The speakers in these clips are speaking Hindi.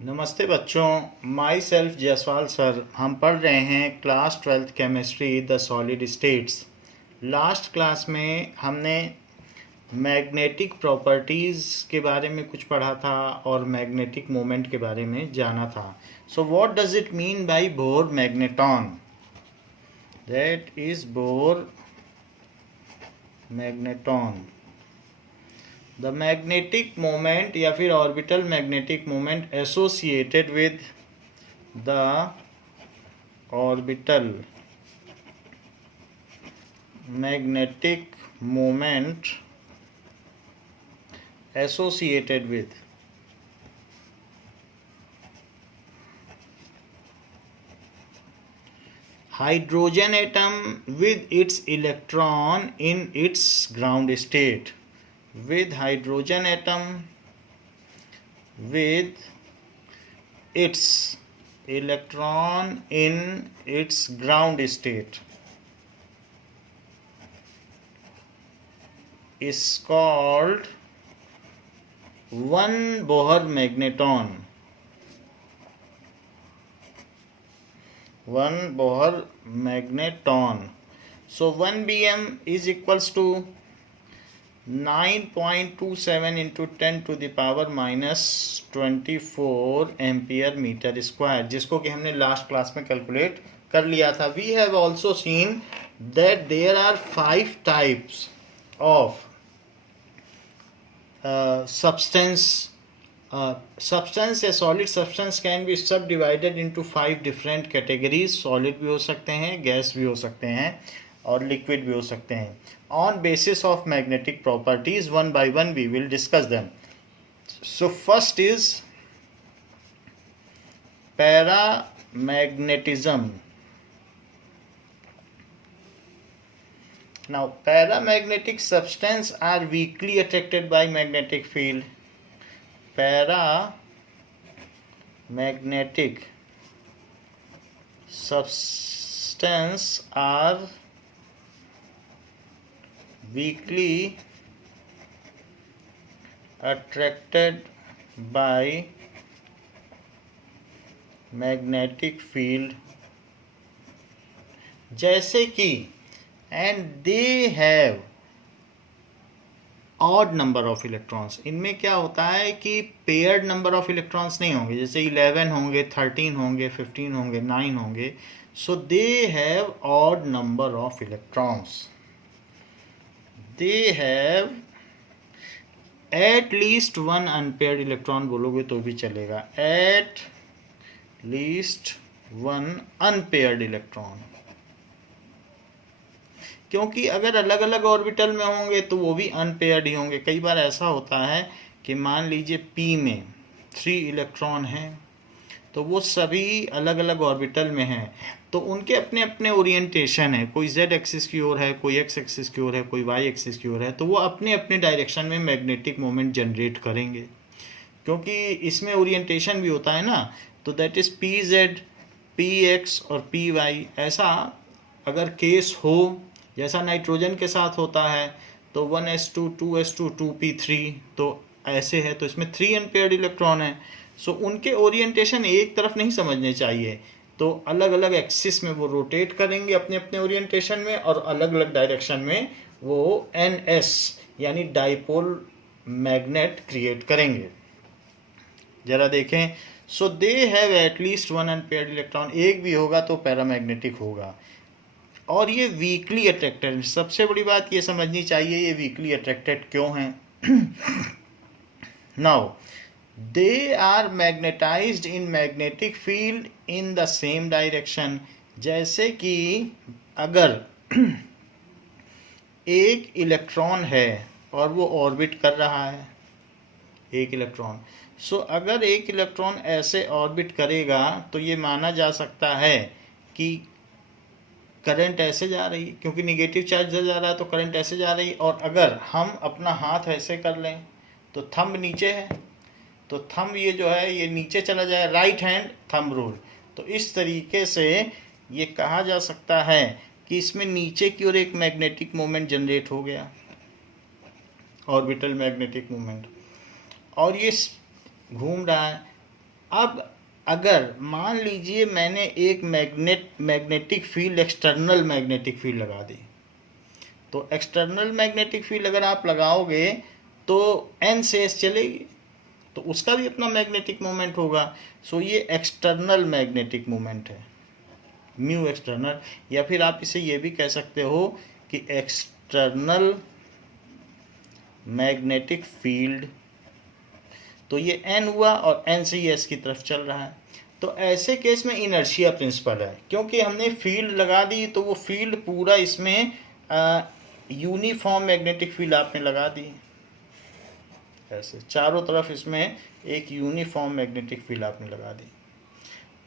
नमस्ते बच्चों, माई सेल्फ जयसवाल सर। हम पढ़ रहे हैं class 12th chemistry the solid states. Last class में हमने मैग्नेटिक प्रॉपर्टीज़ के बारे में कुछ पढ़ा था और मैग्नेटिक मोमेंट के बारे में जाना था। So what does it mean by bore magneton? That is bore magneton. The magnetic moment या फिर orbital magnetic moment associated with the orbital magnetic moment associated with hydrogen atom with its electron in its ground state, with hydrogen atom with its electron in its ground state is called one Bohr magneton. One Bohr magneton. So 1 bm is equals to 9.27 into 10 to the power minus 24 ampere metre square, जिसको कि हमने लास्ट क्लास में कैलकुलेट कर लिया था। We have also seen that there are 5 types of substance या solid substance can be subdivided into 5 different categories. Solid भी हो सकते हैं, गैस भी हो सकते हैं और लिक्विड भी हो सकते हैं। On basis of magnetic properties, one by one we will discuss them. So first is paramagnetism. Now paramagnetic substances are weakly attracted by magnetic field. Paramagnetic substances are weakly attracted by magnetic field, जैसे कि and they have odd number of electrons. इनमें क्या होता है कि paired number of electrons नहीं होंगे, जैसे 11 होंगे, 13 होंगे, 15 होंगे, 9 होंगे. So they have odd number of electrons. They have at least one unpaired electron बोलोगे तो भी चलेगा. At least one unpaired electron. क्योंकि अगर अलग अलग ऑर्बिटल में होंगे तो वो भी अनपेयर्ड ही होंगे। कई बार ऐसा होता है कि मान लीजिए P में 3 इलेक्ट्रॉन हैं तो वो सभी अलग अलग ऑर्बिटल में हैं, तो उनके अपने अपने ओरिएंटेशन है। कोई z एक्सिस की ओर है, कोई x एक्सिस की ओर है, कोई y एक्सिस की ओर है, तो वो अपने अपने डायरेक्शन में मैग्नेटिक मोमेंट जनरेट करेंगे। क्योंकि इसमें ओरिएंटेशन भी होता है ना, तो दैट इज pz, px और py। ऐसा अगर केस हो जैसा नाइट्रोजन के साथ होता है तो 1s2 2s2 2p3, तो ऐसे है तो इसमें 3 अनपेयर्ड इलेक्ट्रॉन है। सो उनके ओरिएंटेशन एक तरफ नहीं समझने चाहिए, तो अलग अलग एक्सिस में वो रोटेट करेंगे अपने अपने ओरिएंटेशन में और अलग अलग डायरेक्शन में वो ns यानी डाइपोल मैग्नेट क्रिएट करेंगे। जरा देखें। So they have at least one unpaired electron, एक भी होगा तो पैरामैग्नेटिक होगा। और ये वीकली अट्रैक्टेड, सबसे बड़ी बात ये समझनी चाहिए ये वीकली अट्रैक्टेड क्यों हैं। Now they are magnetised in magnetic field in the same direction. जैसे कि अगर एक इलेक्ट्रॉन है और वो ऑर्बिट कर रहा है, एक इलेक्ट्रॉन। सो अगर एक इलेक्ट्रॉन ऐसे ऑर्बिट करेगा तो ये माना जा सकता है कि करंट ऐसे जा रही है, क्योंकि निगेटिव चार्ज जा रहा है तो करंट ऐसे जा रही है। और अगर हम अपना हाथ ऐसे कर लें तो थंब नीचे है, तो थंब ये जो है ये नीचे चला जाए, राइट हैंड थंब रूल। तो इस तरीके से ये कहा जा सकता है कि इसमें नीचे की ओर एक मैग्नेटिक मोमेंट जनरेट हो गया, ऑर्बिटल मैग्नेटिक मोमेंट, और ये घूम रहा है अब अगर मान लीजिए मैंने एक magnetic field, external magnetic field लगा दी, तो एक्सटर्नल मैग्नेटिक फील्ड अगर आप लगाओगे तो N से S चलेगी, तो उसका भी अपना मैग्नेटिक मोमेंट होगा। सो ये एक्सटर्नल मैग्नेटिक मोमेंट है, म्यू एक्सटर्नल। या फिर आप इसे ये भी कह सकते हो कि एक्सटर्नल मैग्नेटिक फील्ड, तो ये N हुआ और N से ही S की तरफ चल रहा है। तो ऐसे केस में इनर्शिया प्रिंसिपल है, क्योंकि हमने फील्ड लगा दी तो वो फील्ड पूरा इसमें यूनिफॉर्म मैग्नेटिक फील्ड आपने लगा दी, ऐसे चारों तरफ इसमें एक यूनिफॉर्म मैग्नेटिक फील्ड आपने लगा दी।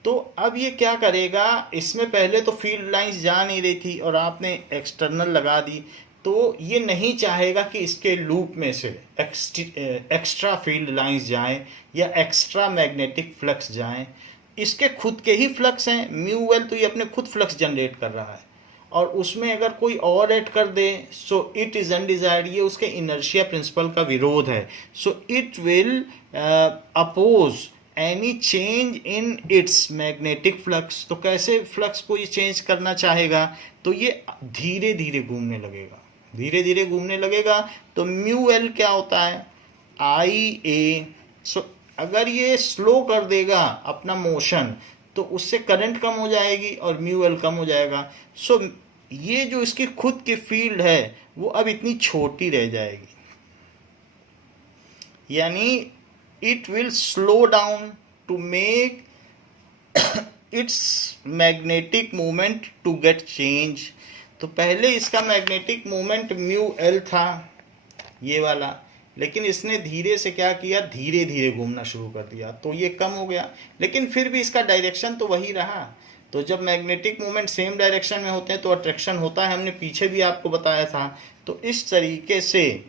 तो अब ये क्या करेगा, इसमें पहले तो फील्ड लाइंस जा नहीं रही थी और आपने एक्सटर्नल लगा दी, तो ये नहीं चाहेगा कि इसके लूप में से एक्स्ट्रा फील्ड लाइंस जाएं या एक्स्ट्रा मैग्नेटिक फ्लक्स जाएं। इसके खुद के ही फ्लक्स हैं म्यू एल, तो ये अपने खुद फ्लक्स जनरेट कर रहा है, और उसमें अगर कोई और ऐड कर दे सो इट इज़ अनडिजायर्ड, ये उसके इनर्शिया प्रिंसिपल का विरोध है। So it will oppose any change in its magnetic flux. तो कैसे फ्लक्स को ये चेंज करना चाहेगा, तो ये धीरे धीरे घूमने लगेगा, धीरे धीरे घूमने लगेगा। तो म्यू एल क्या होता है, आई ए। सो अगर ये स्लो कर देगा अपना मोशन तो उससे करंट कम हो जाएगी और म्यू एल कम हो जाएगा। सो ये जो इसकी खुद की फील्ड है वो अब इतनी छोटी रह जाएगी, यानी it will slow down to make its magnetic movement to get change. तो पहले इसका मैग्नेटिक मूवमेंट म्यू एल था ये वाला, लेकिन इसने धीरे से क्या किया, धीरे धीरे घूमना शुरू कर दिया, तो ये कम हो गया, लेकिन फिर भी इसका डायरेक्शन तो वही रहा। तो जब मैग्नेटिक मूवमेंट सेम डायरेक्शन में होते हैं तो अट्रैक्शन होता है, हमने पीछे भी आपको बताया था। तो इस तरीके से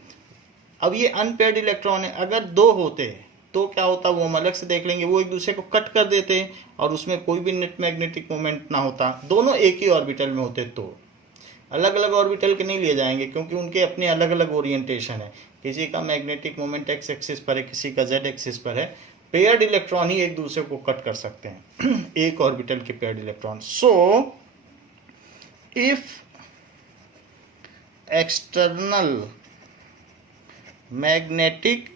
अब ये अनपेयर्ड इलेक्ट्रॉन है, अगर दो होते तो क्या होता वो हम अलग से देख लेंगे, वो एक दूसरे को कट कर देते और उसमें कोई भी नेट मैग्नेटिक मोमेंट ना होता, दोनों एक ही ऑर्बिटल में होते। तो अलग अलग ऑर्बिटल के नहीं लिए जाएंगे क्योंकि उनके अपने अलग अलग ओरिएंटेशन है, किसी का मैग्नेटिक मोमेंट एक्स एक्सिस पर है, किसी का जेड एक्सिस पर है। पेयर्ड इलेक्ट्रॉन ही एक दूसरे को कट कर सकते हैं एक ऑर्बिटल के paired electron. So if external magnetic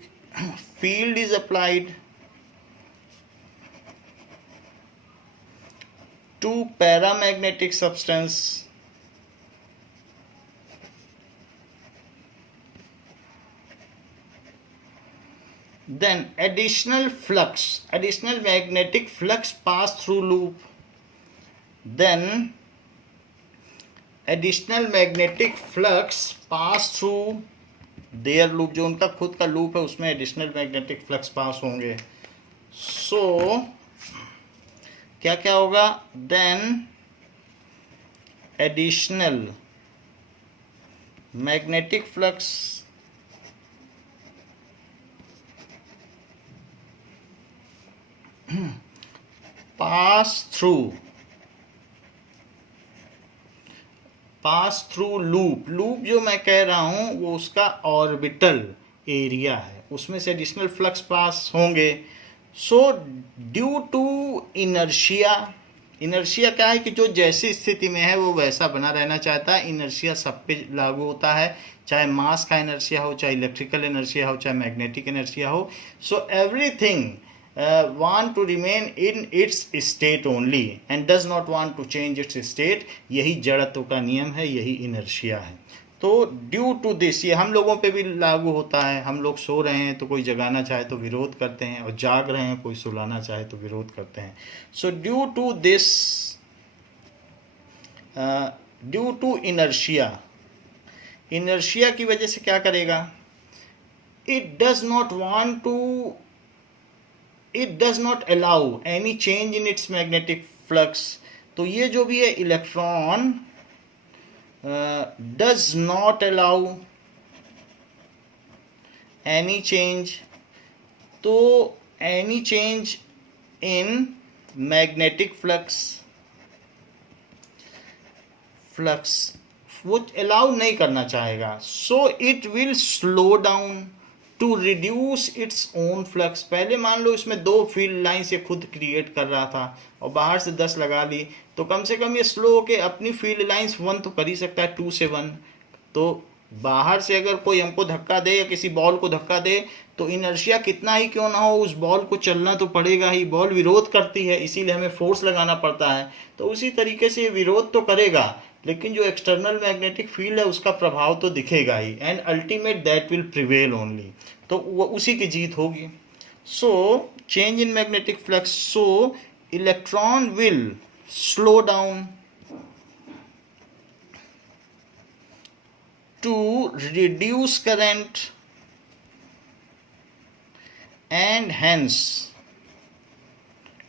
field is applied to paramagnetic substance, then additional magnetic flux pass through loop, then additional magnetic flux pass through their loop, जो उनका खुद का लूप है उसमें एडिशनल मैग्नेटिक फ्लक्स पास होंगे। सो क्या क्या होगा, then additional magnetic flux pass through loop जो मैं कह रहा हूं वो उसका ऑर्बिटल एरिया है, उसमें से एडिशनल फ्लक्स पास होंगे। सो ड्यू टू इनर्शिया क्या है कि जो जैसी स्थिति में है वो वैसा बना रहना चाहता है। इनर्शिया सब पे लागू होता है, चाहे मास का इनर्शिया हो, चाहे इलेक्ट्रिकल इनर्शिया हो, चाहे मैग्नेटिक इनर्शिया हो। So everything want to remain in its state only and does not want to change its state। यही जड़त्व का नियम है, यही इनर्शिया है। तो ड्यू टू दिस, ये हम लोगों पे भी लागू होता है। हम लोग सो रहे हैं तो कोई जगाना चाहे तो विरोध करते हैं, और जाग रहे हैं कोई सुलाना चाहे तो विरोध करते हैं। So due to this, due to inertia की वजह से क्या करेगा, it does not allow any change in its magnetic flux. तो ये जो भी है electron does not allow any change, तो any change in magnetic flux वो अलाउ नहीं करना चाहेगा। So it will slow down to reduce its own flux. पहले मान लो इसमें 2 फील्ड लाइन्स ये खुद क्रिएट कर रहा था और बाहर से 10 लगा ली, तो कम से कम ये स्लो होके अपनी फील्ड लाइन्स 1 तो कर ही सकता है, 2 से 1। तो बाहर से अगर कोई हमको धक्का दे या किसी बॉल को धक्का दे तो इनर्शिया कितना ही क्यों ना हो, उस बॉल को चलना तो पड़ेगा ही। बॉल विरोध करती है, इसीलिए हमें फोर्स लगाना पड़ता है। तो उसी तरीके से ये विरोध तो करेगा, लेकिन जो एक्सटर्नल मैग्नेटिक फील्ड है उसका प्रभाव तो दिखेगा ही, and ultimate that will prevail only. तो वो उसी की जीत होगी। So change in magnetic flux, so electron will slow down to reduce current and hence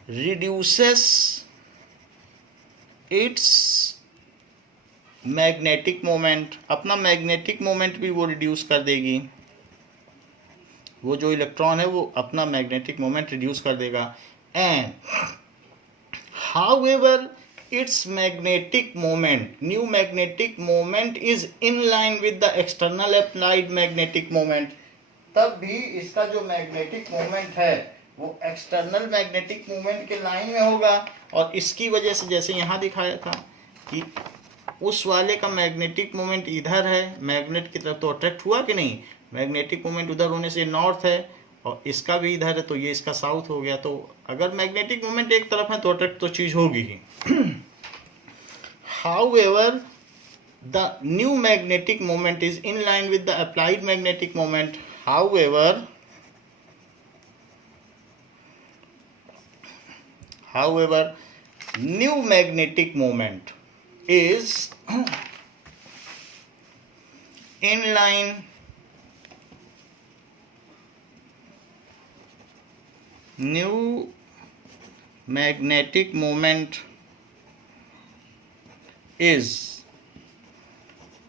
reduces its magnetic moment। अपना मैग्नेटिक मोमेंट भी वो रिड्यूस कर देगी। वो जो इलेक्ट्रॉन है वो अपना मैग्नेटिक मोमेंट रिड्यूस कर देगा। And however its magnetic moment, new magnetic moment is in line with the external applied magnetic moment। तब भी इसका जो मैग्नेटिक मोमेंट है वो एक्सटर्नल मैग्नेटिक मोमेंट के लाइन में होगा, और इसकी वजह से जैसे यहाँ दिखाया था कि उस वाले का मैग्नेटिक मोमेंट इधर है, मैग्नेट की तरफ तो अट्रैक्ट हुआ कि नहीं, मैग्नेटिक मोमेंट उधर होने से नॉर्थ है, और इसका भी इधर है तो ये इसका साउथ हो गया। तो अगर मैग्नेटिक मोमेंट एक तरफ है तो अट्रैक्ट तो चीज होगी ही। However, the new magnetic moment is in line with the applied magnetic moment। However, new magnetic moment is in line new magnetic moment is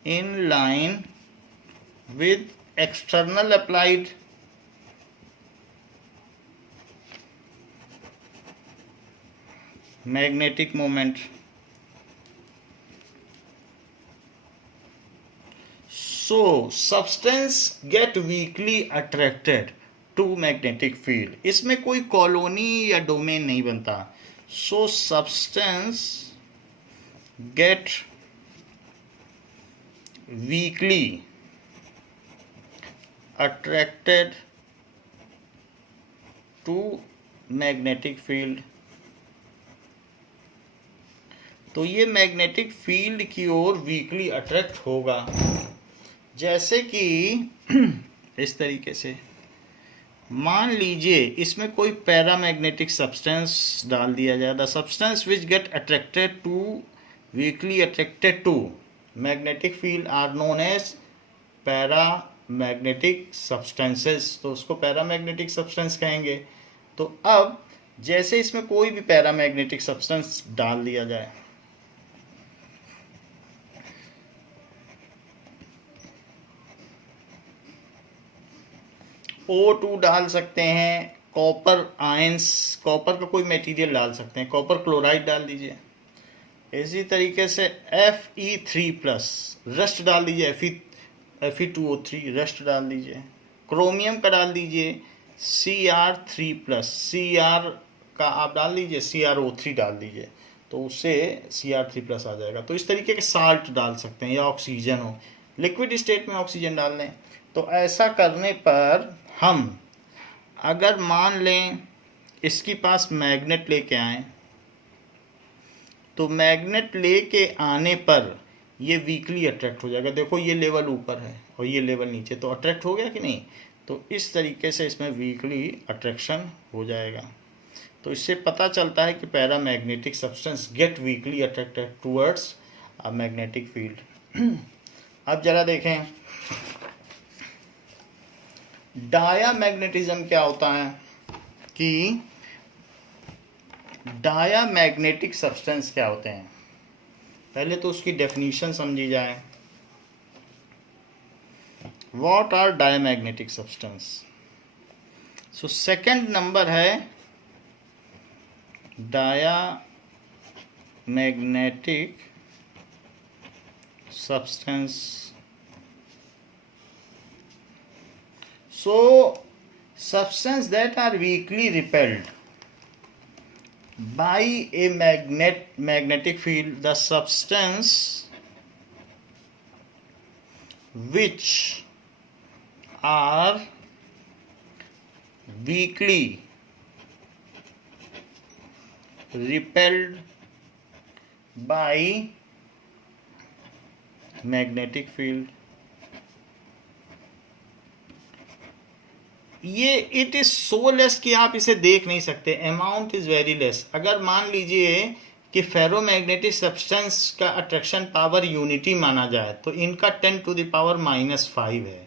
in line with external applied magnetic moment। So substance get weakly attracted to magnetic field। इसमें कोई कॉलोनी या डोमेन नहीं बनता। So substance get weakly attracted to magnetic field। तो ये मैग्नेटिक फील्ड की ओर वीकली अट्रैक्ट होगा। जैसे कि इस तरीके से मान लीजिए इसमें कोई पैरामैग्नेटिक सब्सटेंस डाल दिया जाए। The substance which get attracted to weakly attracted to magnetic field are known as paramagnetic substances. तो उसको पैरामैग्नेटिक सब्सटेंस कहेंगे। तो अब जैसे इसमें कोई भी पैरामैग्नेटिक सब्सटेंस डाल दिया जाए, O2 डाल सकते हैं, कॉपर आयंस, कॉपर का कोई मटेरियल डाल सकते हैं, कॉपर क्लोराइड डाल दीजिए। इसी तरीके से Fe3+ रस्ट डाल दीजिए, Fe2O3 रस्ट डाल दीजिए। क्रोमियम का डाल दीजिए Cr3+, Cr का आप डाल दीजिए, CrO3 डाल दीजिए, तो उससे Cr3+ आ जाएगा। तो इस तरीके के साल्ट डाल सकते हैं, या ऑक्सीजन हो, लिक्विड स्टेट में ऑक्सीजन डाल लें। तो ऐसा करने पर हम अगर मान लें इसके पास मैग्नेट लेके आए, तो मैग्नेट लेके आने पर ये वीकली अट्रैक्ट हो जाएगा। देखो ये लेवल ऊपर है और ये लेवल नीचे, तो अट्रैक्ट हो गया कि नहीं। तो इस तरीके से इसमें वीकली अट्रैक्शन हो जाएगा। तो इससे पता चलता है कि paramagnetic substance get weekly attracted towards a magnetic field. अब जरा देखें डायामैग्नेटिज्म क्या होता है, कि डायामैग्नेटिक सब्सटेंस क्या होते हैं। पहले तो उसकी डेफिनेशन समझी जाए। What are diamagnetic substance. So second number है diamagnetic substance. So substance that are weakly repelled by a magnetic field, the substance which are weakly repelled by magnetic field, ये इट इज सो लेस कि आप इसे देख नहीं सकते. Amount is very less. अगर मान लीजिए कि फेरोमैग्नेटिक सब्सटेंस का अट्रैक्शन पावर यूनिटी माना जाए तो इनका 10⁻⁻5 है,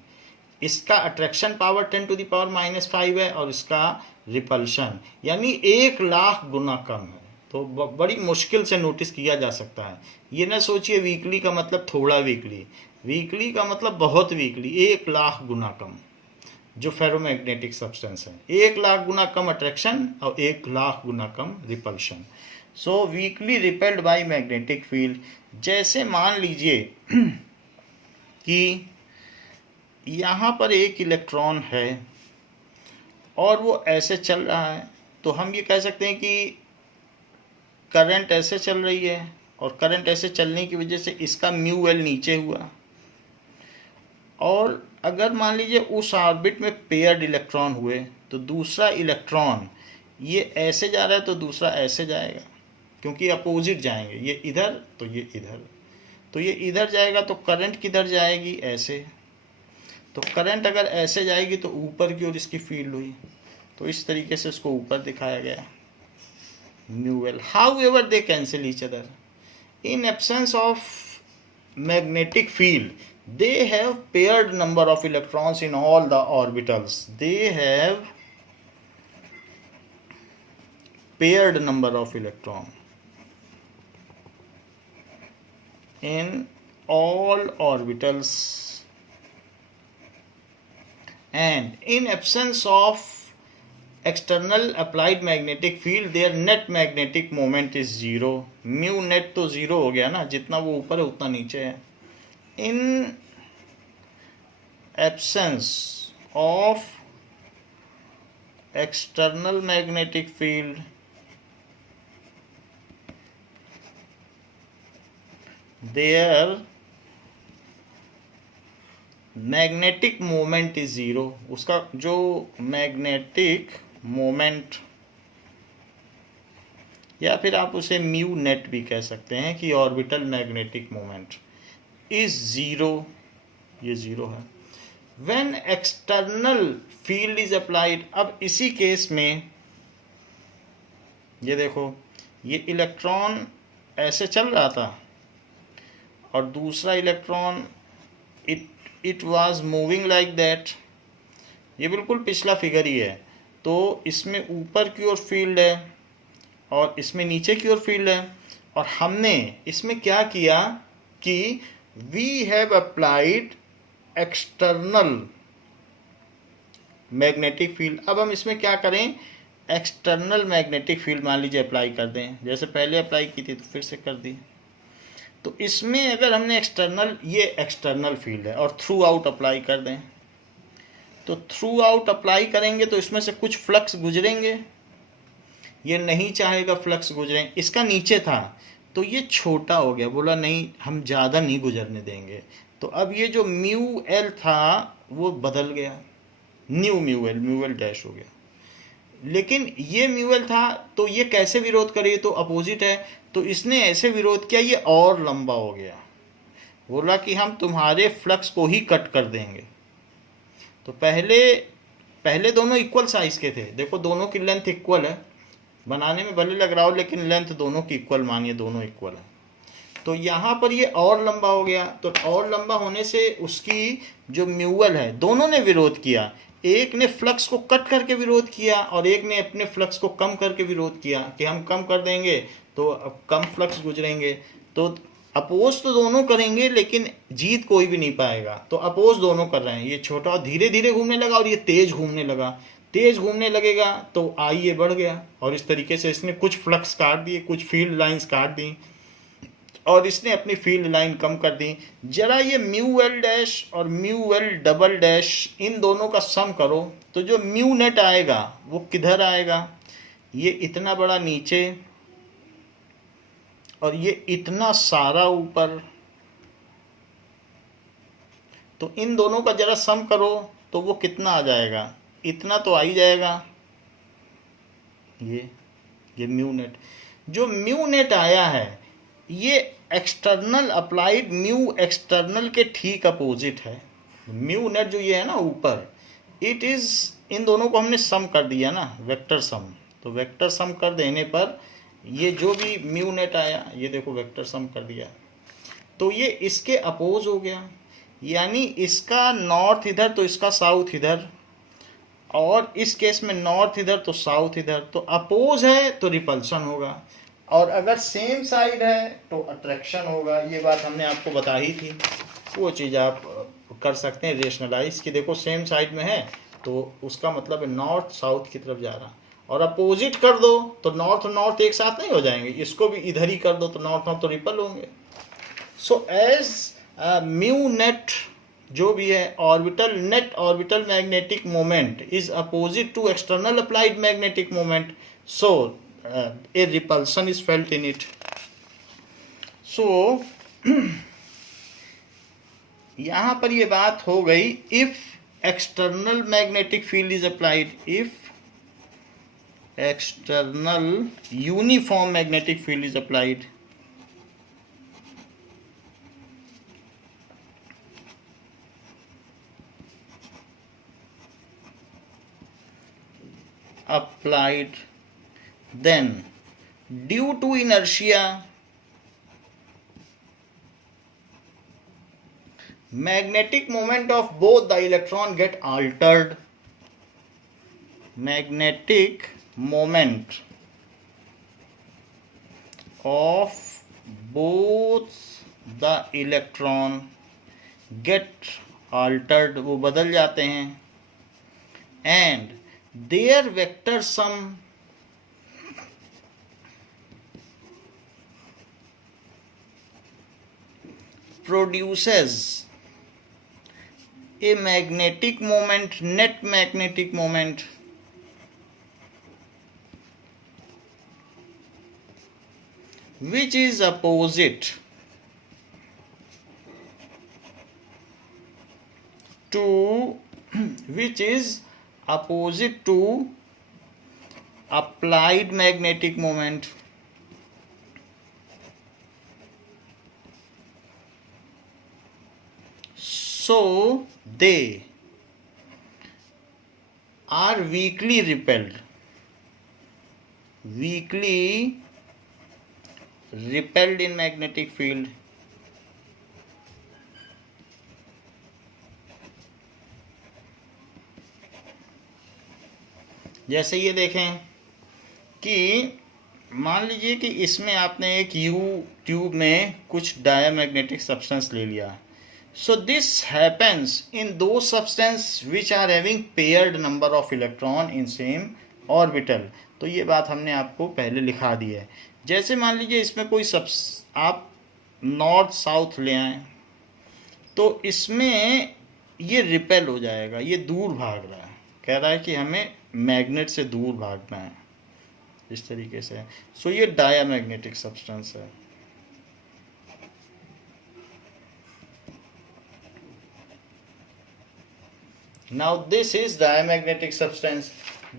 इसका अट्रैक्शन पावर 10⁻⁻5 है और इसका रिपल्शन यानी 1,00,000 गुना कम है. तो बड़ी मुश्किल से नोटिस किया जा सकता है. ये ना सोचिए वीकली का मतलब थोड़ा वीकली, वीकली का मतलब बहुत वीकली. 1,00,000 गुना कम जो फेरोमैग्नेटिक सब्सटेंस है, 1,00,000 गुना कम अट्रैक्शन और 1,00,000 गुना कम repulsion. So weakly repelled by magnetic field. जैसे मान लीजिए कि यहाँ पर एक इलेक्ट्रॉन है और वो ऐसे चल रहा है, तो हम ये कह सकते हैं कि करंट ऐसे चल रही है और करंट ऐसे चलने की वजह से इसका म्यू एल नीचे हुआ. और अगर मान लीजिए उस ऑर्बिट में पेयर्ड इलेक्ट्रॉन हुए तो दूसरा इलेक्ट्रॉन ये ऐसे जा रहा है तो दूसरा ऐसे जाएगा, क्योंकि अपोजिट जाएंगे, ये इधर तो ये इधर. तो ये इधर जाएगा तो करंट किधर जाएगी, ऐसे. तो करंट अगर ऐसे जाएगी तो ऊपर की ओर इसकी फील्ड हुई. तो इस तरीके से उसको ऊपर दिखाया गया mu L. However they cancel each other. In absence of magnetic field, they have paired number of electrons in all the orbitals. They have paired number of electron in all orbitals, and in absence of external applied magnetic field, their net magnetic moment is 0. Mu net तो 0 हो गया ना, जितना वो ऊपर है उतना नीचे है. In absence of external magnetic field, their magnetic moment is 0. उसका जो मैग्नेटिक मोमेंट, या फिर आप उसे म्यू नेट भी कह सकते हैं कि ऑर्बिटल मैग्नेटिक मोमेंट इज 0. ये 0 है. When external field is applied. अब इसी केस में ये देखो, ये इलेक्ट्रॉन ऐसे चल रहा था और दूसरा electron it was moving like that. ये बिल्कुल पिछला फिगर ही है. तो इसमें ऊपर की ओर फील्ड है और इसमें नीचे की ओर फील्ड है. और हमने इसमें क्या किया कि we have applied external magnetic field. अब हम इसमें क्या करें, एक्सटर्नल मैग्नेटिक फील्ड मान लीजिए अप्लाई कर दें. जैसे पहले अप्लाई की थी तो फिर से कर दी. तो इसमें अगर हमने एक्सटर्नल, ये एक्सटर्नल फील्ड है, और थ्रू आउट अप्लाई कर दें तो थ्रू आउट अप्लाई करेंगे तो इसमें से कुछ फ्लक्स गुजरेंगे. ये नहीं चाहेगा फ्लक्स गुजरें. इसका नीचे था तो ये छोटा हो गया, बोला नहीं हम ज़्यादा नहीं गुजरने देंगे. तो अब ये जो म्यू एल था वो बदल गया, न्यू म्यू एल डैश हो गया. लेकिन ये म्यू एल था तो ये कैसे विरोध करे, तो अपोजिट है. तो इसने ऐसे विरोध किया, ये और लंबा हो गया. बोला कि हम तुम्हारे फ्लक्स को ही कट कर देंगे. तो पहले दोनों इक्वल साइज के थे. देखो दोनों की लेंथ इक्वल है, बनाने में भले लग रहा हो लेकिन लेंथ दोनों की इक्वल मानिए, दोनों इक्वल है. तो यहाँ पर ये और लंबा हो गया. तो और लंबा होने से उसकी जो म्यूअल है, दोनों ने विरोध किया. एक ने फ्लक्स को कट करके विरोध किया और एक ने अपने फ्लक्स को कम करके विरोध किया कि हम कम कर देंगे तो अब कम फ्लक्स गुजरेंगे. तो अपोज तो दोनों करेंगे लेकिन जीत कोई भी नहीं पाएगा. तो अपोज दोनों कर रहे हैं. ये छोटा धीरे धीरे घूमने लगा और ये तेज घूमने लगा. तेज घूमने लगेगा तो आई ये बढ़ गया और इस तरीके से इसने कुछ फ्लक्स काट दिए, कुछ फील्ड लाइंस काट दी. और इसने अपनी फील्ड लाइन कम कर दी। जरा ये म्यू एल डैश और mu L double dash in दोनों का सम करो तो जो म्यू नेट आएगा वो किधर आएगा, ये इतना बड़ा नीचे और ये इतना सारा ऊपर। तो इन दोनों का जरा सम करो तो वो कितना आ जाएगा, इतना तो आ ही जाएगा। ये म्यू नेट, जो म्यू नेट आया है ये एक्सटर्नल अप्लाइड म्यू एक्सटर्नल के ठीक अपोजिट है। म्यू नेट जो ये है ना ऊपर, इट इज, इन दोनों को हमने सम कर दिया ना, वेक्टर सम। तो वेक्टर सम कर देने पर ये जो भी म्यू नेट आया, ये देखो वेक्टर सम कर दिया, तो ये इसके अपोज हो गया। यानी इसका नॉर्थ इधर तो इसका साउथ इधर, और इस केस में नॉर्थ इधर तो साउथ इधर। तो अपोज है तो रिपल्सन होगा, और अगर सेम साइड है तो अट्रैक्शन होगा। ये बात हमने आपको बताई थी, वो चीज़ आप कर सकते हैं रेशनलाइज कि देखो सेम साइड में है तो उसका मतलब है नॉर्थ साउथ की तरफ जा रहा, और अपोजिट कर दो तो नॉर्थ नॉर्थ एक साथ नहीं हो जाएंगे, इसको भी इधर ही कर दो तो नॉर्थ नॉर्थ तो रिपल होंगे। सो एज म्यू नेट जो भी है orbital net orbital magnetic moment is opposite to external applied magnetic moment, so a repulsion is felt in it. So यहाँ पर ये बात हो गई if external magnetic field is applied, if external uniform magnetic field is applied, then due to inertia magnetic moment of both the electron get altered. Magnetic moment of both the electron get altered, वो बदल जाते हैं, and their vector sum produces a magnetic moment, net magnetic moment, which is opposite to applied magnetic moment. So they are weakly repelled in magnetic field. जैसे ये देखें कि मान लीजिए कि इसमें आपने एक यू ट्यूब में कुछ डायामैग्नेटिक सब्सटेंस ले लिया। So this happens in those substances which are having paired number of electron in same orbital. तो ये बात हमने आपको पहले लिखा दी है। जैसे मान लीजिए इसमें कोई आप नॉर्थ साउथ ले आए तो इसमें ये रिपेल हो जाएगा, ये दूर भाग रहा है, कह रहा है कि हमें मैग्नेट से दूर भागना है, इस तरीके से। सो ये डायामैग्नेटिक सब्सटेंस है। Now this is diamagnetic substance.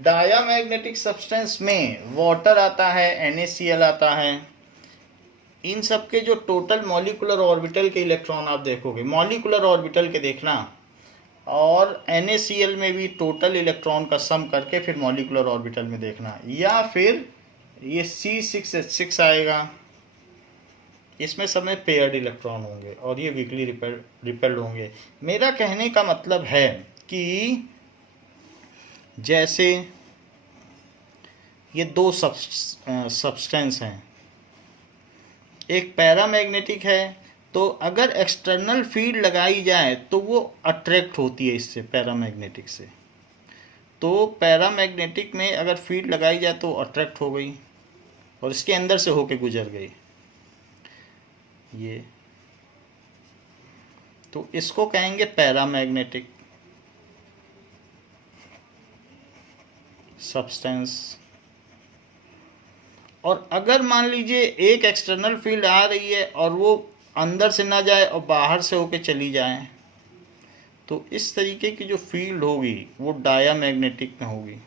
Diamagnetic substance में वाटर आता है, NaCl आता है। इन सब के जो टोटल मॉलिक्यूलर ऑर्बिटल के इलेक्ट्रॉन आप देखोगे, मॉलिक्यूलर ऑर्बिटल के देखना, और NaCl में भी टोटल इलेक्ट्रॉन का सम करके फिर मॉलिक्यूलर ऑर्बिटल में देखना, या फिर ये C6H6 आएगा, इसमें सब में पेयर्ड इलेक्ट्रॉन होंगे और ये वीकली रिपेल्ड होंगे। मेरा कहने का मतलब है कि जैसे ये दो सब्सटेंस हैं, एक पैरामैग्नेटिक है, तो अगर एक्सटर्नल फील्ड लगाई जाए तो वो अट्रैक्ट होती है इससे, पैरामैग्नेटिक से। तो पैरामैग्नेटिक में अगर फील्ड लगाई जाए तो अट्रैक्ट हो गई और इसके अंदर से होके गुजर गई। ये तो इसको कहेंगे पैरामैग्नेटिक सब्सटेंस। और अगर मान लीजिए एक एक्सटर्नल फील्ड आ रही है और वो अंदर से ना जाए और बाहर से होके चली जाए, तो इस तरीके की जो फील्ड होगी वो डायामैग्नेटिक में होगी।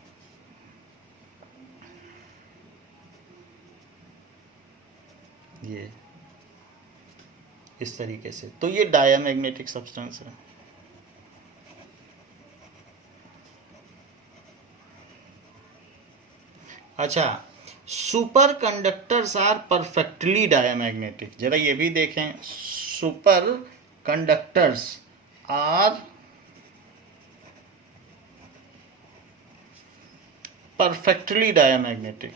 ये इस तरीके से, तो ये डायामैग्नेटिक सब्सटेंस है। अच्छा, superconductors are perfectly diamagnetic. जरा ये भी देखें, superconductors are perfectly diamagnetic.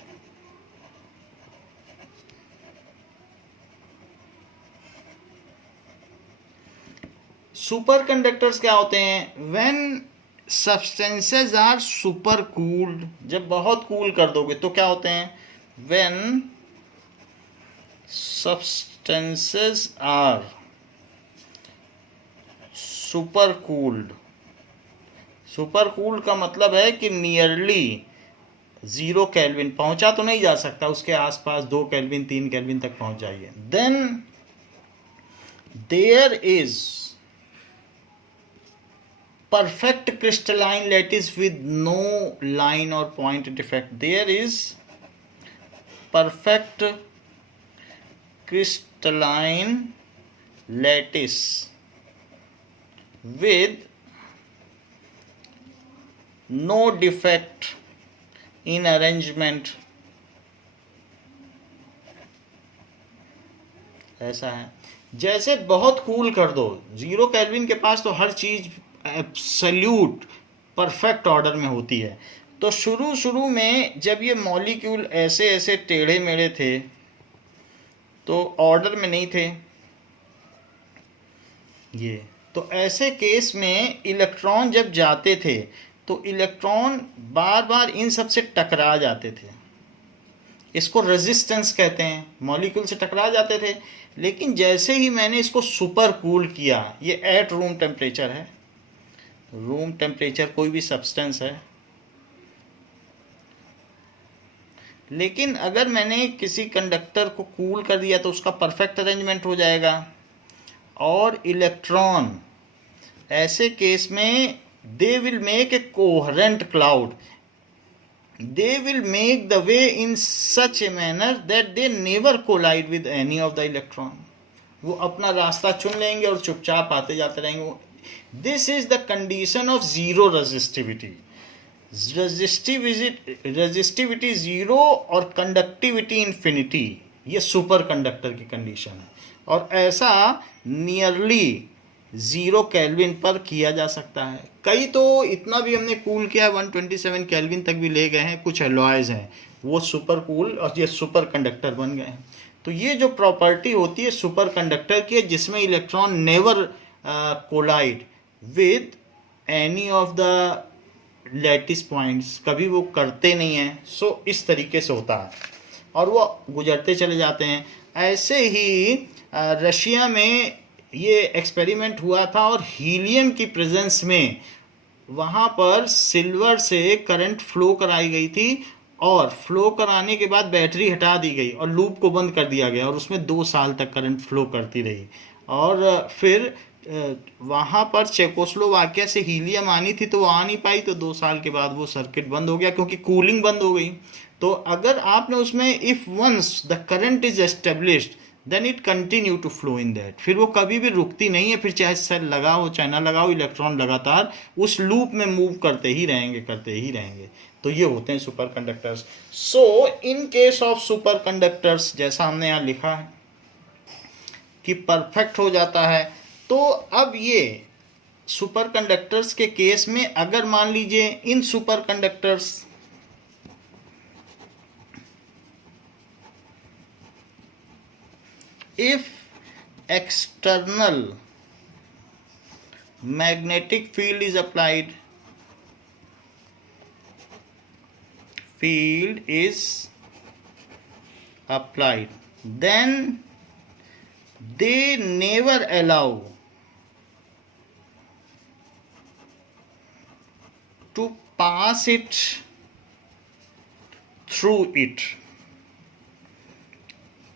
Superconductors क्या होते हैं? When substances are supercooled, जब बहुत कूल कर दोगे तो क्या होते हैं? When substances are supercooled. Supercooled का मतलब है कि नियरली 0 केल्विन, पहुंचा तो नहीं जा सकता, उसके आसपास 2 केल्विन 3 केल्विन तक पहुंच जाइए। Then there is perfect crystalline lattice with no line or point defect. There is perfect crystalline lattice with no defect in arrangement. ऐसा है, जैसे बहुत कूल कर दो, 0 केल्विन के पास तो हर चीज एब्सोल्यूट परफेक्ट ऑर्डर में होती है। तो शुरू में जब ये मॉलिक्यूल ऐसे ऐसे टेढ़े मेढ़े थे तो ऑर्डर में नहीं थे ये, तो ऐसे केस में इलेक्ट्रॉन जब जाते थे तो इलेक्ट्रॉन बार बार इन सब से टकरा जाते थे। इसको रेजिस्टेंस कहते हैं, मॉलिक्यूल से टकरा जाते थे। लेकिन जैसे ही मैंने इसको सुपर कूल किया, ये एट रूम टेम्परेचर है, रूम टेम्परेचर कोई भी सब्सटेंस है, लेकिन अगर मैंने किसी कंडक्टर को कूल कर दिया तो उसका परफेक्ट अरेंजमेंट हो जाएगा। और इलेक्ट्रॉन ऐसे केस में they will make a coherent cloud, they will make the way in such a manner that they never collide with any of the electron. वो अपना रास्ता चुन लेंगे और चुपचाप आते जाते रहेंगे। This is the condition of zero resistivity. Resistivity zero और conductivity infinity, ये सुपर कंडक्टर की कंडीशन है। और ऐसा नियरली 0 केल्विन पर किया जा सकता है। कई तो इतना भी हमने कूल किया, 127 केल्विन तक भी ले गए हैं। कुछ एलॉयज हैं वो सुपर कूल और ये सुपर कंडक्टर बन गए हैं। तो ये जो प्रॉपर्टी होती है सुपर कंडक्टर की है, जिसमें electron never collide with any of the lattice points, कभी वो करते नहीं हैं। सो इस तरीके से होता है और वो गुजरते चले जाते हैं। ऐसे ही रशिया में ये एक्सपेरिमेंट हुआ था और हीलियम की प्रेजेंस में वहाँ पर सिल्वर से करंट फ्लो कराई गई थी और फ्लो कराने के बाद बैटरी हटा दी गई और लूप को बंद कर दिया गया और उसमें 2 साल तक करंट फ्लो करती रही। और फिर वहाँ पर चेकोस्लोवाकिया से हीलियम आनी थी तो वो आ नहीं पाई, तो 2 साल के बाद वो सर्किट बंद हो गया क्योंकि कूलिंग बंद हो गई। तो अगर आपने उसमें if once the current is established then it continue to flow in that, फिर वो कभी भी रुकती नहीं है। फिर चाहे सेल लगाओ चाहे ना लगाओ, इलेक्ट्रॉन लगातार उस लूप में मूव करते ही रहेंगे। तो ये होते हैं super conductors. So in case of super conductors, जैसा हमने यहाँ लिखा है कि परफेक्ट हो जाता है। तो अब ये सुपर कंडक्टर्स के केस में अगर मान लीजिए इन superconductors if external magnetic field is applied, then they never allow to pass it through it.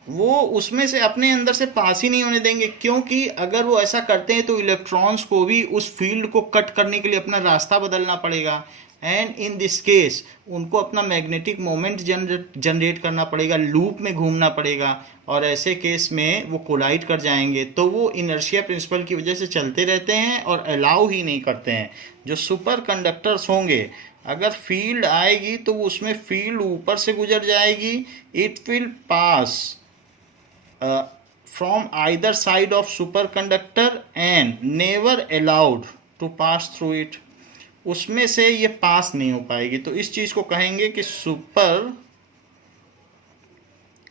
वो उसमें से अपने अंदर से पास ही नहीं होने देंगे, क्योंकि अगर वो ऐसा करते हैं तो इलेक्ट्रॉन्स को भी उस फील्ड को कट करने के लिए अपना रास्ता बदलना पड़ेगा, एंड इन दिस केस उनको अपना मैग्नेटिक मोमेंट जनरेट करना पड़ेगा, लूप में घूमना पड़ेगा, और ऐसे केस में वो कोलाइड कर जाएंगे। तो वो इनर्शिया प्रिंसिपल की वजह से चलते रहते हैं और अलाउ ही नहीं करते हैं। जो सुपर कंडक्टर्स होंगे, अगर फील्ड आएगी तो उसमें फील्ड ऊपर से गुजर जाएगी, it will pass from either side of superconductor and never allowed to pass through it. उसमें से ये पास नहीं हो पाएगी। तो इस चीज को कहेंगे कि सुपर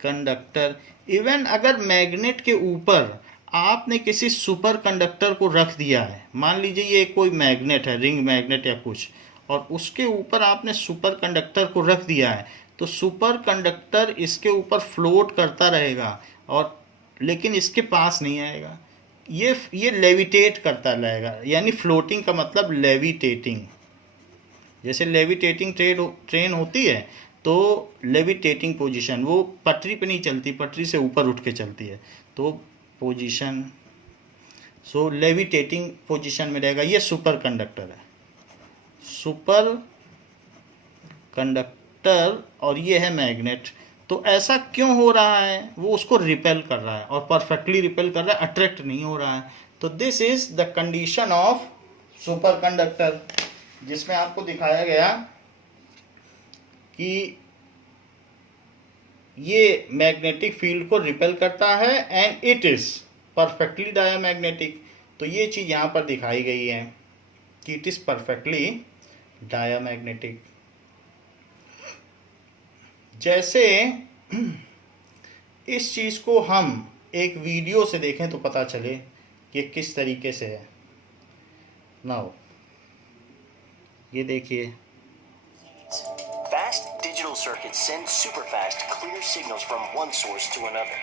कंडक्टर। इवन अगर मैग्नेट के ऊपर आपने किसी सुपर कंडक्टर को रख दिया है, मान लीजिए ये कोई मैग्नेट है, रिंग मैग्नेट या कुछ, और उसके ऊपर आपने सुपर कंडक्टर को रख दिया है, तो सुपर कंडक्टर इसके ऊपर फ्लोट करता रहेगा, और लेकिन इसके पास नहीं आएगा। ये लेविटेट करता रहेगा, यानी फ्लोटिंग का मतलब लेविटेटिंग। जैसे लेविटेटिंग ट्रेन होती है, तो लेविटेटिंग पोजीशन, वो पटरी पे नहीं चलती, पटरी से ऊपर उठ के चलती है, तो पोजीशन, सो लेविटेटिंग पोजीशन में रहेगा। ये सुपर कंडक्टर है, सुपर कंडक्टर, और ये है मैग्नेट। तो ऐसा क्यों हो रहा है? वो उसको रिपेल कर रहा है, और परफेक्टली रिपेल कर रहा है, अट्रैक्ट नहीं हो रहा है। तो this is the condition of super conductor, जिसमें आपको दिखाया गया कि ये मैग्नेटिक फील्ड को रिपेल करता है and it is perfectly diamagnetic. तो ये चीज यहां पर दिखाई गई है कि इट इज परफेक्टली डायामैग्नेटिक। जैसे इस चीज को हम एक वीडियो से देखें तो पता चले कि किस तरीके से है। नाउ ये देखिए, Fast digital circuits send super fast, clear signals from one source to another.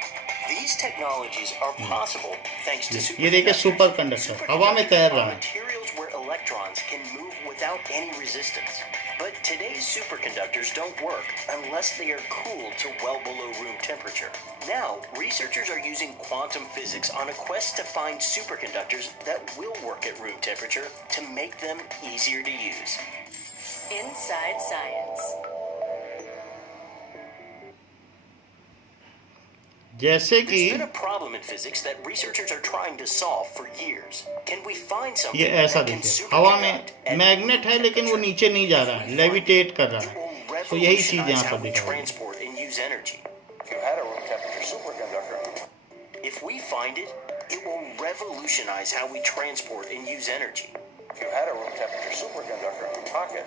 These technologies are possible thanks to ये देखिए सुपर कंडक्टर हवा में तैर रहा है। Materials where electrons can move without any resistance. But today's superconductors don't work unless they are cooled to well below room temperature. Now, researchers are using quantum physics on a quest to find superconductors that will work at room temperature to make them easier to use. Inside Science. जैसे कि There's been a problem in physics that researchers are trying to solve for years. Can we find something ये ऐसा that can देखिए, हवा में superconduct at मैग्नेट है लेकिन वो नीचे नहीं जा रहा है, लेविटेट कर रहा It है। will तो यही चीज revolutionize यहाँ how पर we दिखाई गई। transport and use energy. If you had a room temperature superconductor, If we find it, it will revolutionize how we transport and use energy. if you had a room temperature superconductor in your pocket,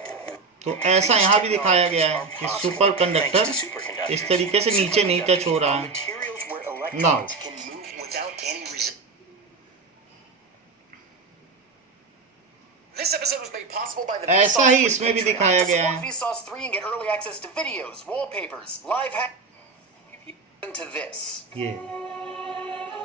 तो ऐसा यहाँ भी दिखाया गया है कि सुपर कंडक्टर इस तरीके से नीचे नहीं टच हो रहा है। Materials where Now. electrons can move without any resistance. This episode was made possible by the ऐसा Vsauce ही 3 इसमें भी Patreon. दिखाया गया है। Support Vsauce 3 and get early access to videos, wallpapers, live hack. Into this. ये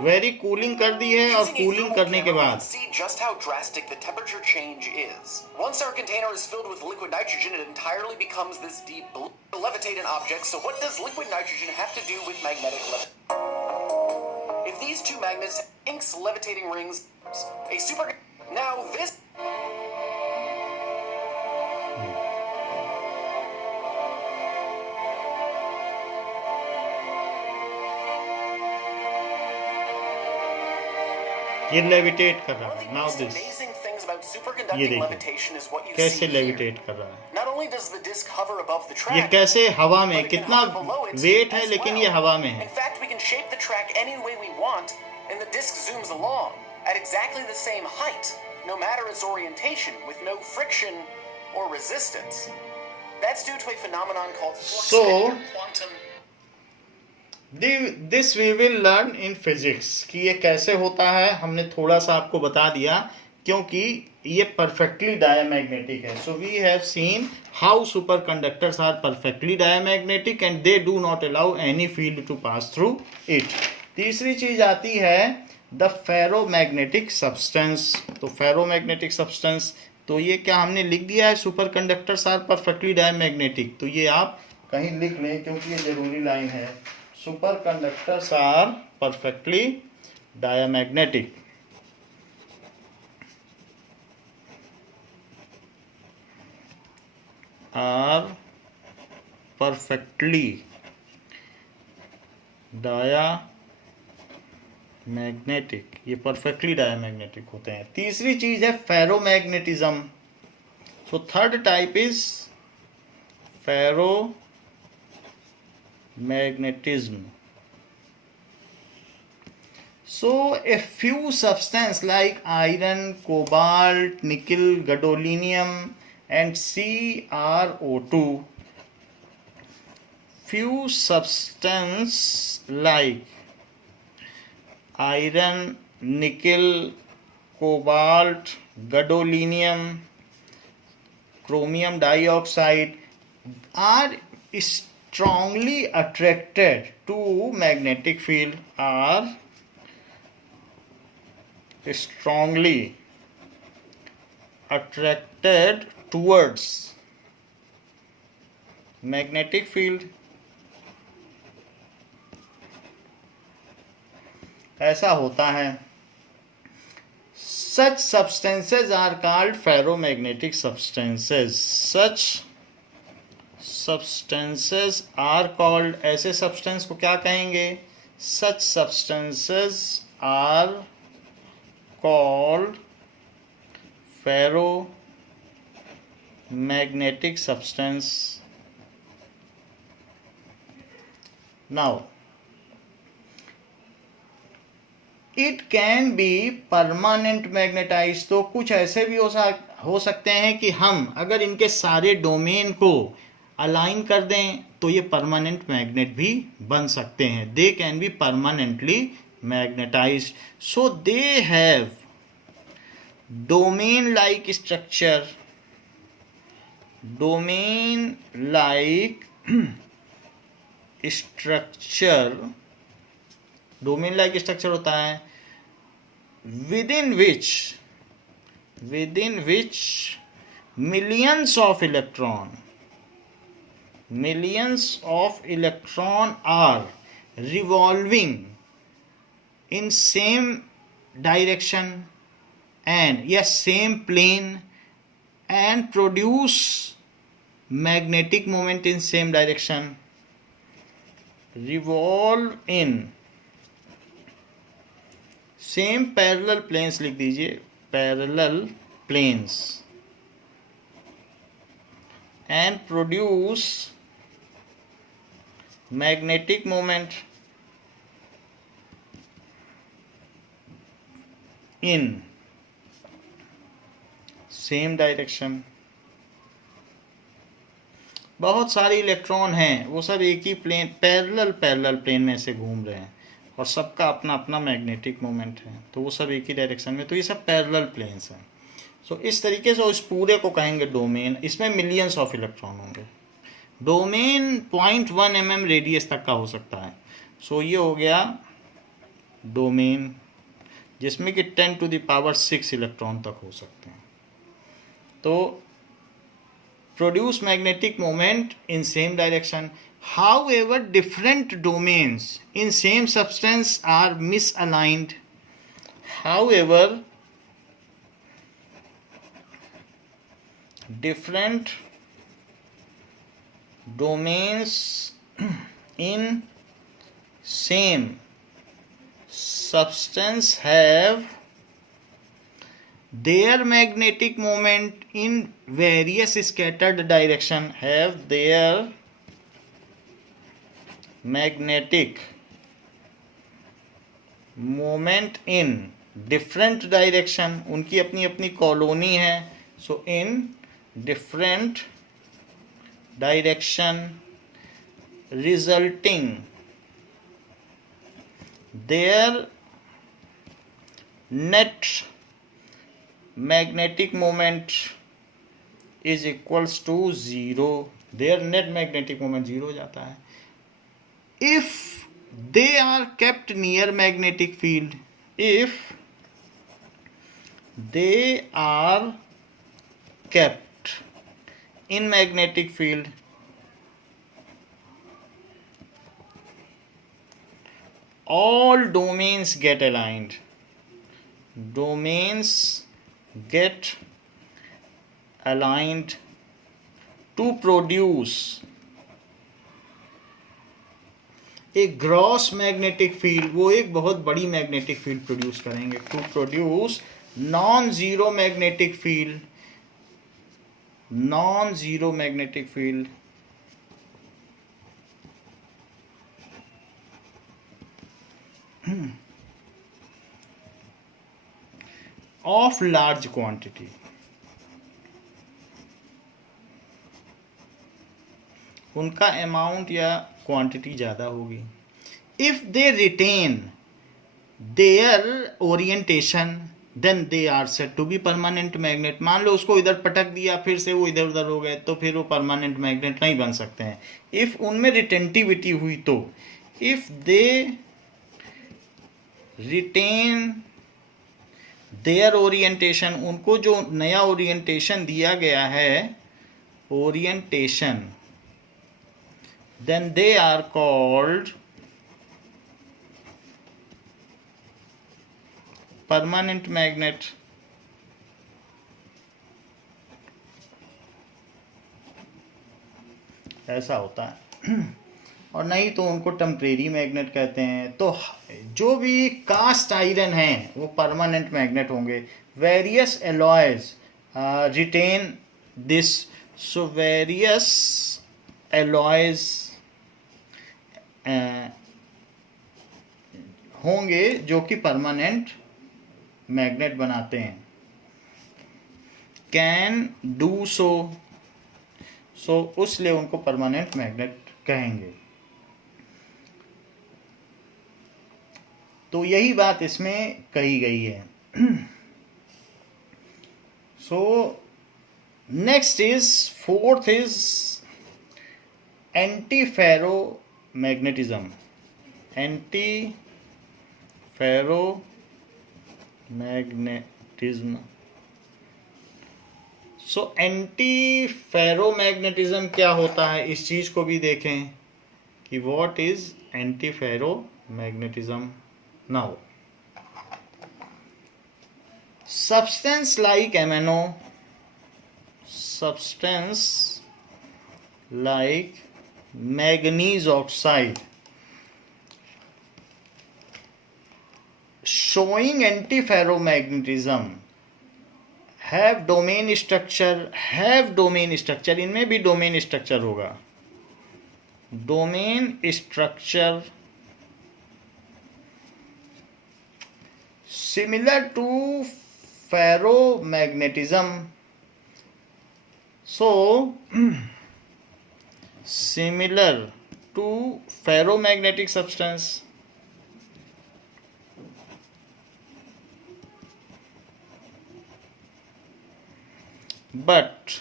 वेरी कूलिंग कर दी है, और Using a कूलिंग thermal करने के camera, बाद let's see just how drastic the temperature change is. Once our container is filled with liquid nitrogen, it entirely becomes this deep blue. Levitate an object, so what does liquid nitrogen have to do with magnetic levitation? If these two magnets inks levitating rings, a super. Now this. ये लेविटेट कर रहा One of है। the now most this, amazing things about ये superconducting देखिए levitation is what you कैसे see here. लेविटेट कर रहा है। Not only does the disc hover above the track, ये कैसे हवा में, but it can कितना hover below it वेट है as लेकिन well. ये हवा में है। In fact, we can shape the track any way we want, and the disc zooms along at exactly the same height, no matter its orientation, with no friction or resistance. That's due to a phenomenon called flux So, quantum. This we will learn in physics कि ये कैसे होता है। हमने थोड़ा सा आपको बता दिया क्योंकि ये परफेक्टली डायमैग्नेटिक है। So we have seen how superconductors are perfectly diamagnetic and they do not allow any field to pass through it. तीसरी चीज आती है द फेरोमैग्नेटिक सब्सटेंस। तो फेरोमैग्नेटिक सब्सटेंस, तो ये क्या हमने लिख दिया है, superconductors are perfectly diamagnetic. तो ये आप कहीं लिख लें क्योंकि ये जरूरी लाइन है। Superconductors are perfectly diamagnetic. Are perfectly diamagnetic, ये परफेक्टली डायमैग्नेटिक होते हैं। तीसरी चीज है ferromagnetism. So third type is ferromagnetism. So a few substances like iron, cobalt, nickel, gadolinium and CrO2, few substances like iron, nickel, cobalt, gadolinium, chromium dioxide are strongly attracted to magnetic field, are strongly attracted towards magnetic field। ऐसा होता है। Such substances are called ferromagnetic substances. Such substances are called, ऐसे substance को क्या कहेंगे? Such substances are called ferromagnetic substance. Now it can be permanent magnetise. तो कुछ ऐसे भी हो सकते हैं कि हम अगर इनके सारे डोमेन को अलाइन कर दें तो ये परमानेंट मैग्नेट भी बन सकते हैं। They can be permanently magnetise. So they have domain like structure. Domain like structure, domain like structure होता है within which millions of electron are revolving in same direction and yes same plane and produce magnetic moment in same direction। revolve in same parallel planes लिख दीजिए, parallel planes and produce magnetic moment in same direction. बहुत सारे इलेक्ट्रॉन हैं, वो सब एक ही प्लेन पैरेलल प्लेन में से घूम रहे हैं और सबका अपना अपना मैग्नेटिक मोमेंट है, तो वो सब एक ही डायरेक्शन में, तो ये सब पैरेलल प्लेन्स हैं। सो इस तरीके से इस पूरे को कहेंगे डोमेन। इसमें मिलियंस ऑफ इलेक्ट्रॉन होंगे। डोमेन 0.1 mm रेडियस तक का हो सकता है। सो ये हो गया डोमेन, जिसमें कि 10⁶ इलेक्ट्रॉन तक हो सकते हैं। तो produce magnetic moment in same direction. However, different domains in same substance are misaligned. However, different domains in same substance have their magnetic moment in various scattered direction, have their magnetic moment in different direction। उनकी अपनी अपनी कॉलोनी है। So in different direction resulting their net magnetic moment is equals to 0। Their net magnetic moment 0 हो जाता है। If they are kept near magnetic field. If they are kept in magnetic field, all domains get aligned. Domains get aligned to produce एक ग्रॉस मैग्नेटिक फील्ड, वो एक बहुत बड़ी मैग्नेटिक फील्ड प्रोड्यूस करेंगे, to produce non zero magnetic field. Non zero magnetic field of large quantity. उनका अमाउंट या क्वांटिटी ज़्यादा होगी. If they retain their orientation then they are said to be permanent magnet. मान लो उसको इधर पटक दिया, फिर से वो इधर उधर हो गए, तो फिर वो परमानेंट मैग्नेट नहीं बन सकते हैं. इफ उनमें रिटेंटिविटी हुई तो, if they retain their orientation, उनको जो नया ओरिएंटेशन दिया गया है, orientation, then they are called permanent magnet. ऐसा होता है. और नहीं तो उनको टेम्परेरी मैग्नेट कहते हैं. तो जो भी कास्ट आयरन है वो परमानेंट मैग्नेट होंगे. Various alloys retain this. So various alloys होंगे जो कि परमानेंट मैग्नेट बनाते हैं. कैन डू सो, सो उसलिए उनको परमानेंट मैग्नेट कहेंगे. तो यही बात इसमें कही गई है. So next is, fourth is antiferromagnetism. Antiferromagnetism. So antiferromagnetism क्या होता है, इस चीज को भी देखें कि what is antiferromagnetism. Now substance like MnO, substance like manganese oxide showing antiferromagnetism have domain structure, इनमें भी domain structure होगा. domain structure similar to ferromagnetism. So similar to ferromagnetic substance, but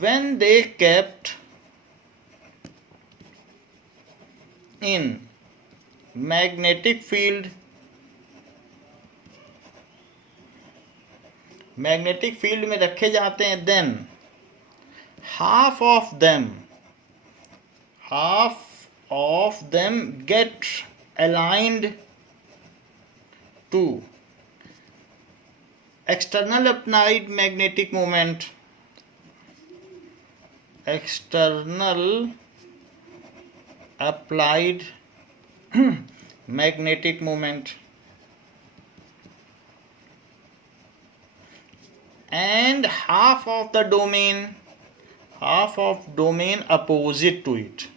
when they kept in magnetic field, magnetic field में रखे जाते हैं, then half of them get aligned to external applied magnetic moment, external applied magnetic moment, and half of domain opposite to it,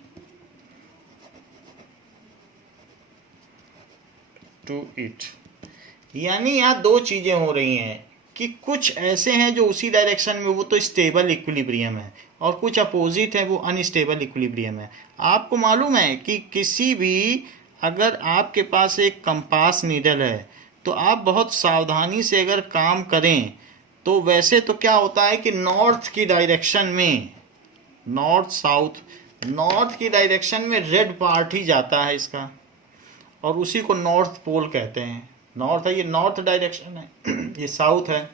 यानी यहाँ दो चीजें हो रही हैं कि कुछ ऐसे हैं जो उसी डायरेक्शन में, वो तो स्टेबल इक्विलिब्रियम है, और कुछ अपोजिट है, वो अनस्टेबल इक्विलिब्रियम है. आपको मालूम है कि किसी भी, अगर आपके पास एक कंपास नीडल है तो आप बहुत सावधानी से अगर काम करें तो वैसे तो क्या होता है कि नॉर्थ की डायरेक्शन में, नॉर्थ साउथ, नॉर्थ की डायरेक्शन में रेड पार्ट ही जाता है इसका, और उसी को नॉर्थ पोल कहते हैं। नॉर्थ है, ये नॉर्थ डायरेक्शन है, ये साउथ है।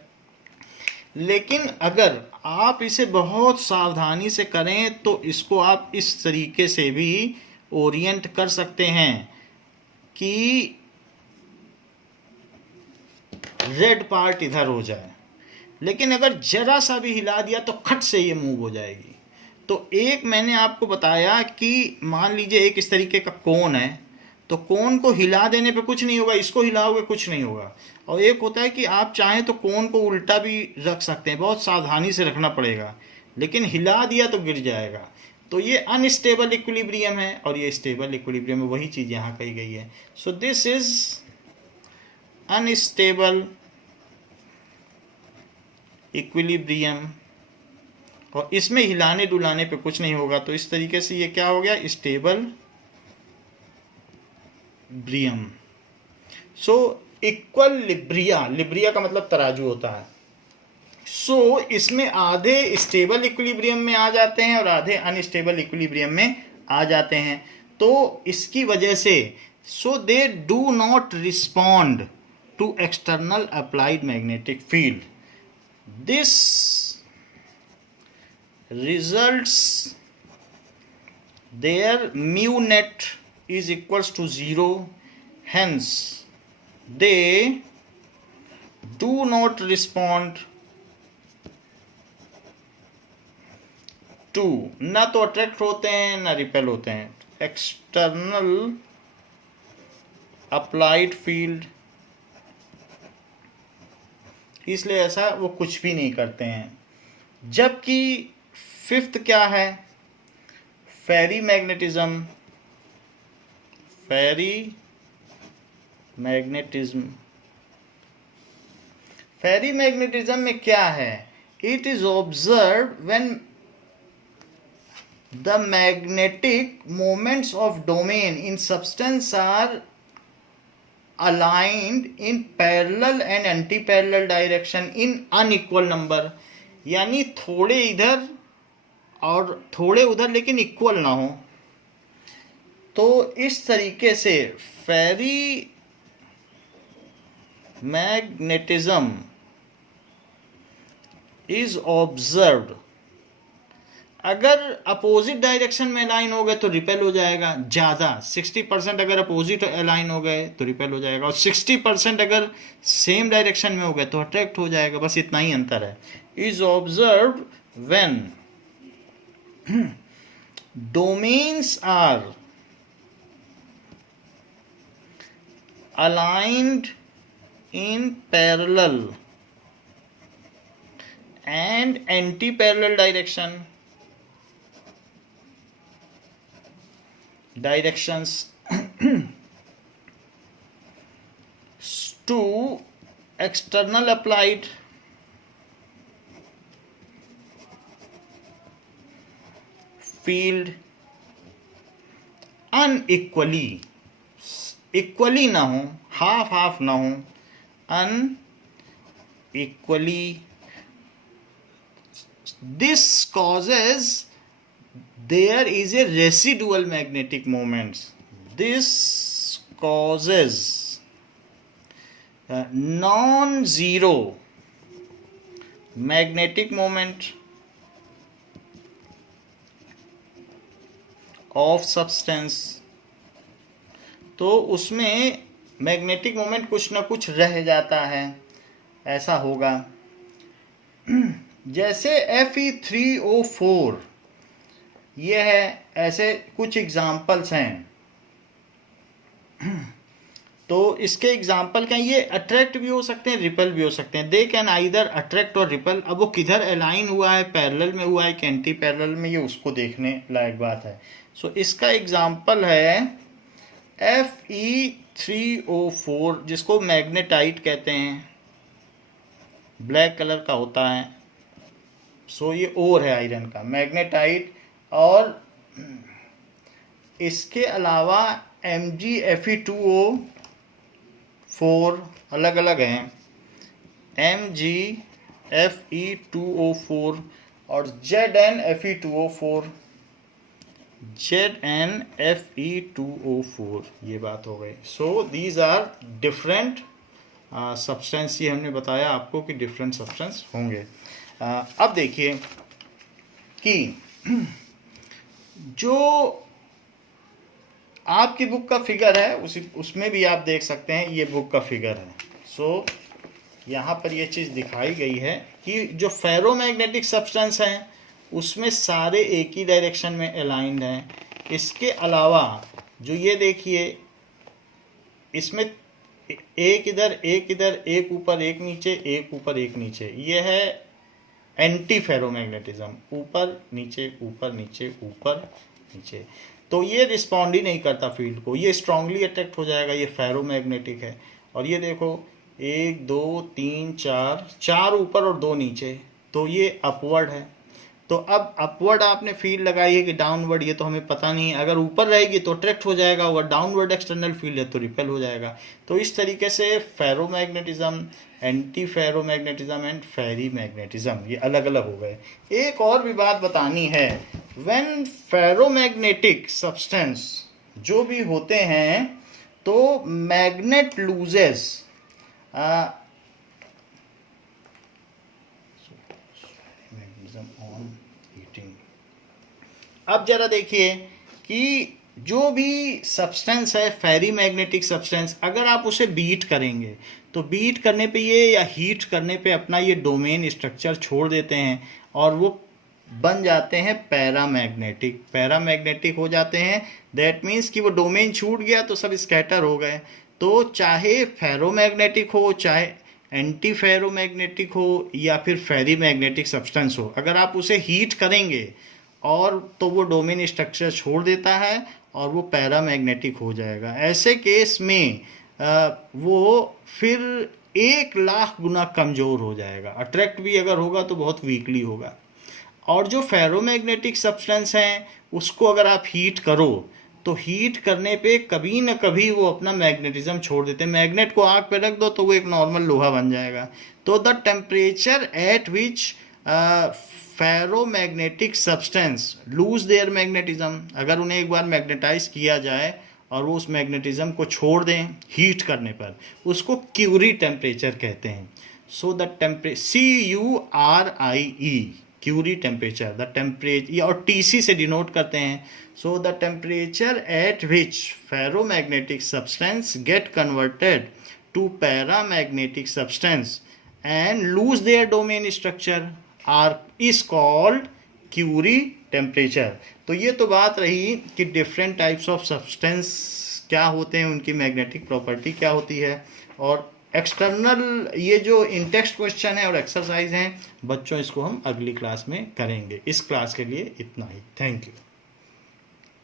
लेकिन अगर आप इसे बहुत सावधानी से करें तो इसको आप इस तरीके से भी ओरिएंट कर सकते हैं कि रेड पार्ट इधर हो जाए। लेकिन अगर जरा सा भी हिला दिया तो खट से ये मूव हो जाएगी। तो एक मैंने आपको बताया कि मान लीजिए एक इस तरीके का कोन है, तो कोन को हिला देने पे कुछ नहीं होगा, इसको हिलाओगे कुछ नहीं होगा। और एक होता है कि आप चाहें तो कोन को उल्टा भी रख सकते हैं, बहुत सावधानी से रखना पड़ेगा, लेकिन हिला दिया तो गिर जाएगा। तो ये अनस्टेबल इक्विलिब्रियम है और ये स्टेबल इक्विलिब्रियम है, वही चीज़ यहाँ कही गई है। So this is unstable equilibrium, और इसमें हिलाने डुलाने पे कुछ नहीं होगा। तो इस तरीके से ये क्या हो गया, स्टेबल ब्रियम। सो इक्वलिब्रिया, लिब्रिया का मतलब तराजू होता है। सो इसमें आधे स्टेबल इक्विलिब्रियम में आ जाते हैं और आधे अनस्टेबल इक्विलिब्रियम में आ जाते हैं। तो इसकी वजह से so they do not respond to external applied magnetic field. This results their mu net is equals to 0, hence they do not respond to, ना तो अट्रैक्ट होते हैं ना रिपेल होते हैं, एक्सटर्नल अप्लाइड फील्ड, इसलिए ऐसा वो कुछ भी नहीं करते हैं। जबकि फिफ्थ क्या है, ferrimagnetism. Ferrimagnetism, ferrimagnetism में क्या है, it is observe when the magnetic moments of domain in substance are aligned in parallel and anti-parallel direction in unequal number, यानी थोड़े इधर और थोड़े उधर लेकिन इक्वल ना हो। तो इस तरीके से फेरी मैग्नेटिज्म इज ऑब्जर्व्ड। अगर अपोजिट डायरेक्शन में अलाइन हो गए तो रिपेल हो जाएगा ज़्यादा, 60% अगर अपोजिट अलाइन हो गए तो रिपेल हो जाएगा, और 60% अगर सेम डायरेक्शन में हो गए तो अट्रैक्ट हो जाएगा। बस इतना ही अंतर है। Is observed when domains are aligned in parallel and anti-parallel directions to external applied field unequally, equally ना हो, हाफ हाफ ना हो, unequally. This causes there is a residual magnetic moments. This causes non-zero magnetic moment of substance. तो उसमें मैग्नेटिक मोमेंट कुछ ना कुछ रह जाता है, ऐसा होगा। जैसे Fe3O4 ये है, ऐसे कुछ एग्जाम्पल्स हैं। तो इसके एग्जाम्पल क्या, ये अट्रैक्ट भी हो सकते हैं, रिपेल भी हो सकते हैं। दे कैन आइदर अट्रैक्ट और रिपेल। अब वो किधर अलाइन हुआ है, पैरेलल में हुआ है कि एंटी पैरेलल में, ये उसको देखने लायक बात है। सो इसका एग्जाम्पल है Fe3O4, जिसको मैग्नेटाइट कहते हैं, ब्लैक कलर का होता है। सो ये ओर है आयरन का, मैग्नेटाइट। और इसके अलावा MgFe2O4 अलग अलग हैं, MgFe2O4 और ZnFe2O4 ZnFe2O4, ये बात हो गई। So these are different substance, ये हमने बताया आपको कि डिफरेंट सब्सटेंस होंगे। अब देखिए कि जो आपकी बुक का फिगर है उसमें भी आप देख सकते हैं, ये बुक का फिगर है। सो यहाँ पर ये चीज़ दिखाई गई है कि जो फेरोमैग्नेटिक सब्सटेंस हैं उसमें सारे एक ही डायरेक्शन में अलाइंड हैं। इसके अलावा जो ये देखिए, इसमें एक इधर एक इधर, एक ऊपर एक नीचे, एक ऊपर एक नीचे, ये है एंटी फेरोमैग्नेटिज्म, ऊपर नीचे ऊपर नीचे ऊपर नीचे। तो ये रिस्पॉन्ड ही नहीं करता फील्ड को, ये स्ट्रांगली अट्रैक्ट हो जाएगा, ये फेरोमैग्नेटिक है। और ये देखो 1 2 3 4 ऊपर और 2 नीचे, तो ये अपवर्ड है। तो अब अपवर्ड आपने फील्ड लगाई है कि डाउनवर्ड, ये तो हमें पता नहीं है। अगर ऊपर रहेगी तो अट्रैक्ट हो जाएगा, और डाउनवर्ड एक्सटर्नल फील्ड है तो रिपेल हो जाएगा। तो इस तरीके से ferromagnetism, anti ferromagnetism and ferrimagnetism ये अलग अलग हो गए। एक और भी बात बतानी है, व्हेन फेरोमैग्नेटिक सब्सटेंस जो भी होते हैं तो मैग्नेट लूजेस अब जरा देखिए कि जो भी सब्सटेंस है फेरी मैग्नेटिक सब्सटेंस, अगर आप उसे बीट करेंगे तो बीट करने पे ये या हीट करने पे अपना ये डोमेन स्ट्रक्चर छोड़ देते हैं और वो बन जाते हैं पैरामैग्नेटिक। पैरामैग्नेटिक हो जाते हैं, दैट मीन्स कि वो डोमेन छूट गया तो सब स्कैटर हो गए। तो चाहे फेरोमैग्नेटिक हो, चाहे एंटी फेरोमैग्नेटिक हो, या फिर फेरी मैग्नेटिक सब्सटेंस हो, अगर आप उसे हीट करेंगे और तो वो डोमेन स्ट्रक्चर छोड़ देता है और वो पैरामैग्नेटिक हो जाएगा। ऐसे केस में वो फिर 1,00,000 गुना कमज़ोर हो जाएगा। अट्रैक्ट भी अगर होगा तो बहुत वीकली होगा। और जो फेरोमैग्नेटिक सब्सटेंस हैं उसको अगर आप हीट करो तो हीट करने पे कभी न कभी वो अपना मैग्नेटिज्म छोड़ देते हैं। मैग्नेट को आग पे रख दो तो वो एक नॉर्मल लोहा बन जाएगा। तो the temperature at which ferromagnetic substance lose their magnetism, अगर उन्हें एक बार मैग्नेटाइज किया जाए और वो उस मैग्नेटिज्म को छोड़ दें हीट करने पर, उसको क्यूरी टेम्परेचर कहते हैं। So the CURIE Curie temperature, the temperature, और TC से डिनोट करते हैं। So the temperature at which ferromagnetic substance get converted to paramagnetic substance and lose their domain structure is called Curie temperature. तो ये तो बात रही कि डिफरेंट टाइप्स ऑफ सब्सटेंस क्या होते हैं, उनकी मैग्नेटिक प्रॉपर्टी क्या होती है। और एक्सटर्नल ये जो इन टेक्स्ट क्वेश्चन है और एक्सरसाइज हैं बच्चों, इसको हम अगली क्लास में करेंगे। इस क्लास के लिए इतना ही। Thank you.